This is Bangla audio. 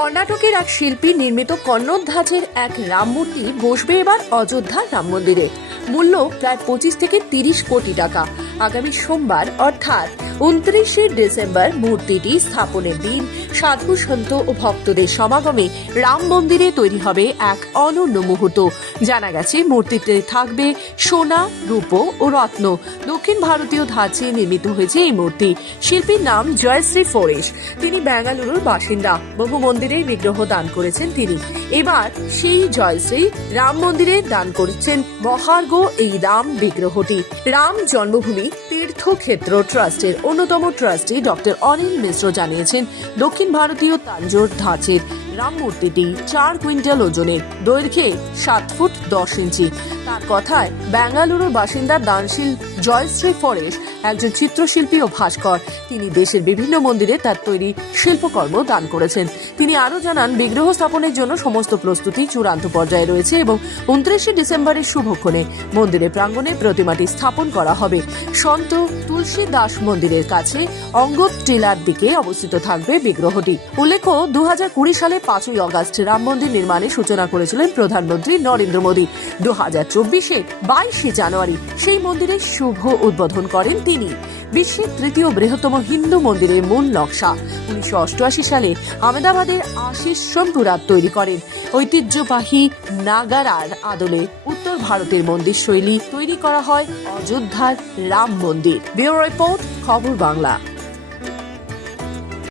কর্ণাটকের এক শিল্পী নির্মিত কন্নদ ধাঁচের এক রামমূর্তি বসবে এবার অযোধ্যা রাম মন্দিরে। মূল্য প্রায় পঁচিশ থেকে তিরিশ কোটি টাকা। আগামী সোমবার, অর্থাৎ উনত্রিশে ডিসেম্বর মূর্তিটি স্থাপনের দিন সাধু সন্ত ও ভক্তদের সমাগমে রাম মন্দিরে তৈরি হবে এক অনন্য মুহূর্ত। জানা গেছে মূর্তিতে থাকবে সোনা, রূপ ও রত্ন। দক্ষিণ ভারতীয় ধাঁচে নির্মিত হয়েছে এই মূর্তি। শিল্পীর নাম জয়শ্রী ফোরেশ। তিনি বেঙ্গালুরুর বাসিন্দা। বহু মন্দিরে বিগ্রহ দান করেছেন তিনি। এবার সেই জয়শ্রী রাম মন্দিরে দান করেছেন মহার্ঘ এই রাম বিগ্রহটি। রাম জন্মভূমি তীর্থক্ষেত্র ট্রাস্টের অন্যতম ট্রাস্টি ডক্টর অনিল মিশ্র জানিয়েছেন, দক্ষিণ ভারতীয় তাঞ্জোর ধাঁচের রামমূর্তিটি চার কুইন্টাল ওজনের, দৈর্ঘ্যে সাত ফুট দশ ইঞ্চি। তার কথায় বেঙ্গালুরুর বাসিন্দা দানশীল জয়শ্রী ফরেশ একজন চিত্রশিল্পী ও ভাস্কর। তিনি দেশের বিভিন্ন মন্দিরে তার তৈরি শিল্পকর্ম দান করেছেন। তিনি আরও জানান, বিগ্রহ স্থাপনের জন্য সমস্ত প্রস্তুতি চূড়ান্ত পর্যায়ে রয়েছে এবং উনত্রিশে ডিসেম্বরের শুভক্ষণে মন্দিরের প্রাঙ্গণে প্রতিমাটি স্থাপন করা হবে। সন্ত তুলসী দাস মন্দিরের কাছে অঙ্গদ টিলার দিকে অবস্থিত থাকবে বিগ্রহটি। উল্লেখ্য দু কুড়ি সালে পাঁচই অগাস্ট রাম মন্দির নির্মাণের সূচনা করেছিলেন প্রধানমন্ত্রী নরেন্দ্র মোদী। দু হাজার চব্বিশে বাইশে জানুয়ারি সেই মন্দিরের শুভ উদ্বোধন করেন তিনি। বিশ্বের তৃতীয় বৃহত্তম হিন্দু মন্দিরের মূল নকশা। উনিশশো অষ্টআশি সালে আহমেদাবাদের আশিস সোমপুরাত তৈরি করেন। ঐতিহ্যবাহী নাগারার আদলে উত্তর ভারতের মন্দির শৈলী তৈরি করা হয় অযোধ্যার রাম মন্দির। ব্যুরো রিপোর্ট, খবর বাংলা।